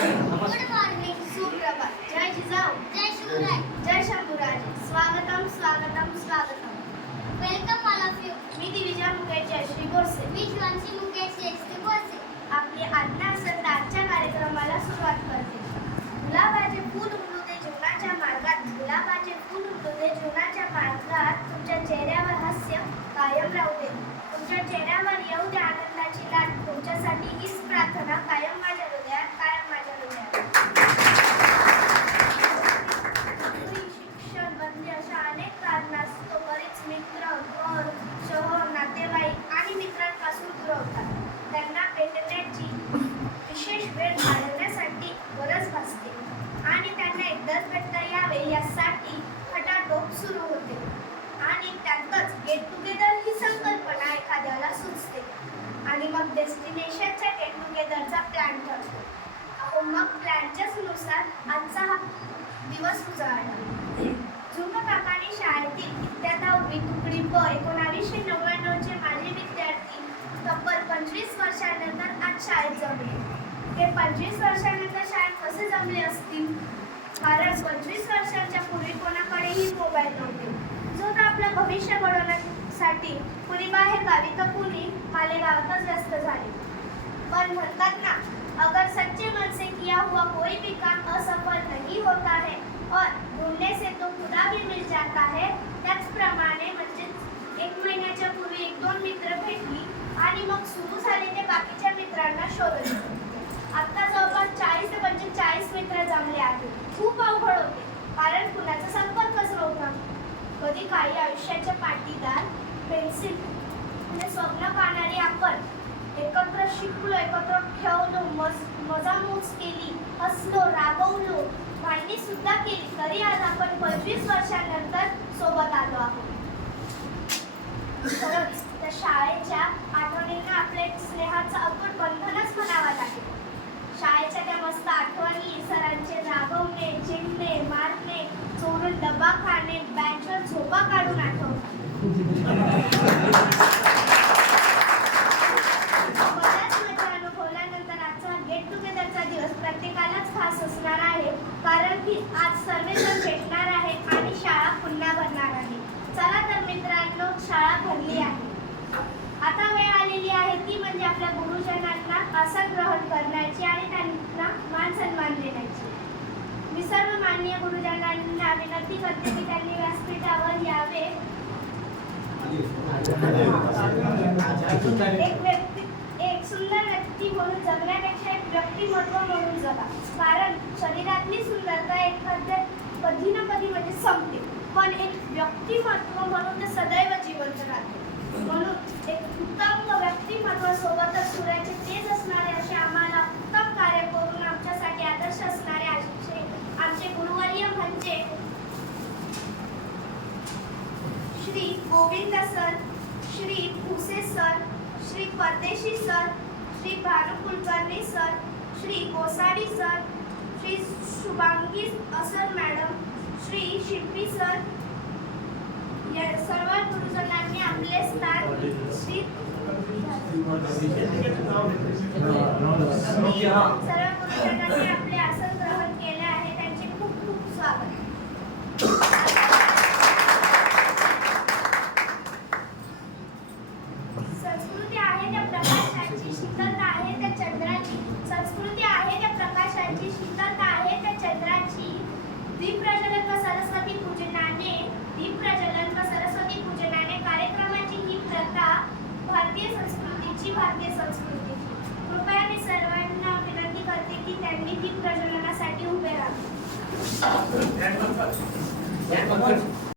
Good morning, सुप्रभात. जय जिजाऊ, जय शिवराय, जय शंभूराजे. स्वागतम स्वागतम स्वागतम. Welcome all of you. मी दिविजा मुकेश जयश्री बोरसे. मी शिवांशी मुकेश जयश्री बोरसे. आपली आज्ञा असेल तर आजच्या कार्यक्रमाला सुरुवात करते. गुलाबाचे फूल उमलू दे जीवनाच्या मार्गात, गुलाबाचे फूल उमलू दे जीवनाच्या मार्गात. तुमच्या चेहऱ्यावर हास्य कायम राहू दे, तुमच्या चेहऱ्यावर येऊ दे आनंदाची लाट. तुमच्यासाठी हीच प्रार्थना कायम माझ्या हृदयात, कायम माझ्या हृदयात. नोकरी, शिक्षण, बंदी अशा अनेक कारणास्तव बरेच मित्र घर, शहर, नातेवाईक आणि मित्रांपासून दूर होतात. त्यांना भेटण्याची विशेष वेळ घालवण्यासाठी गरज भासते आणि त्यांना एकदाच भेटता यावे यासाठी खटाटोप सुरू होते. आणि त्यातच गेट टुगेदर ही संकल्पना एखाद्याला सुचते आणि मग डेस्टिनेशनच्या गेट टुगेदरचा प्लॅन ठरतो. मग प्लॅनच्याच नुसार आजचा हा दिवस उजाळला. झुंग काकांनी शाळेतील इयत्ता 10वी तुकडी ब 1999चे माजी विद्यार्थी तब्बल 25 वर्षांनंतर आज शाळेत जमले. हे 25 वर्षांनंतर शाळेत कसे जमले असतील? कारण 25 वर्षांच्या पूर्वी कोणाकडेही मोबाईल नव्हते. जो तर आपलं भविष्य घडवण्यासाठी कुणी बाहेर गावी तर कुणी मालेगावातच व्यस्त झाले. पण म्हणतात ना, अगर सच्चे मन से किया हुआ कोई भी काम असफल नहीं होता है और ढूंढने से तो खुदा भी मिल जाता है. त्याचप्रमाणे म्हणजे 1 महिन्याच्या पूर्वी 1-2 मित्र भेटली आणि मग सुरू झाले ते बाकीच्या मित्रांना शोधत. आता जवळपास 40 ते 45 मित्र जमले आहेत. खूप अवघड होते कारण कुणाचा संपर्कच नव्हता. कधी काही आयुष्याच्या पाठीदार पेन्सिल म्हणजे स्वप्न पाहणारी आपण एकत्र शिकलो, एकत्र खेळलो, मजामोज केली, हसलो, रागवलो, भांडणी सुद्धा केली. तरी आज आपण 25 वर्षांनंतर सोबत आलो आहोत. खरंच त्या शाळेच्या आठवणींना आपल्या एक स्नेहाचं अतूट बंधनच म्हणावं लागेल. शाळेच्या त्या मस्त आठवणी, सरांचे रागवणे, चिडणे, मारणे, चोरून डबा खाणे, बँचवर झोपा काढून आठवतात. बऱ्याच मजा अनुभवल्यानंतर आजचा गेट टुगेदरचा दिवस प्रत्येकालाच खास असणार आहे. कारण की आज सर्वजण भेटणार आहेत आणि शाळा पुन्हा भरणार आहे. चला तर मित्रांनो, शाळा भरली आहे. आता वेळ आलेली आहे ती म्हणजे आपल्या गुरुजनांना आसन ग्रहण करण्याची आणि त्यांना मान सन्मान देण्याची. मी सर्व माननीय गुरुजनांना विनंती करते की त्यांनी व्यासपीठावर यावे. एक सुंदर व्यक्ती म्हणून जगण्यापेक्षा एक व्यक्तिमत्व म्हणून जगा. कारण शरीरातली सुंदरता कधी ना कधी म्हणजे संपते, पण एक व्यक्तिमत्व म्हणून ते सदैव जिवंत राहते. म्हणून एक उत्तम व्यक्तिमत्वासोबतच सूर्याचे तेज असणारे असे आम्हाला उत्तम कार्य करून आमच्यासाठी आदर्श असणारे आमचे गुरुवर्य म्हणजे श्री गोविंद सर, श्री भुसे सर, श्री परदेशी sir, Shri Bhanu Kulkarni sir, Shri Gosavi sir, Shri Shubhangi असर मॅडम, श्री शिल्पी सर. या सर्व गुरुजनांनी आपले स्थान सर्व गुरुजनांनी आपले आसन ग्रहण केले आहे. त्यांचे खूप खूप स्वागत. संस्कृती आहे त्या प्रकाशाची, शीतलता आहे त्या चंद्राची. संस्कृती आहे त्या प्रकाशाची, शीतलता आहे त्या चंद्राची. दीप प्रज्वलन व सरस्वती पूजनाने कार्यक्रमाची ही प्रथा भारतीय संस्कृतीची. कृपया मी सर्वांना विनंती करते की त्यांनी दीप प्रज्वलनासाठी उभे राहावे.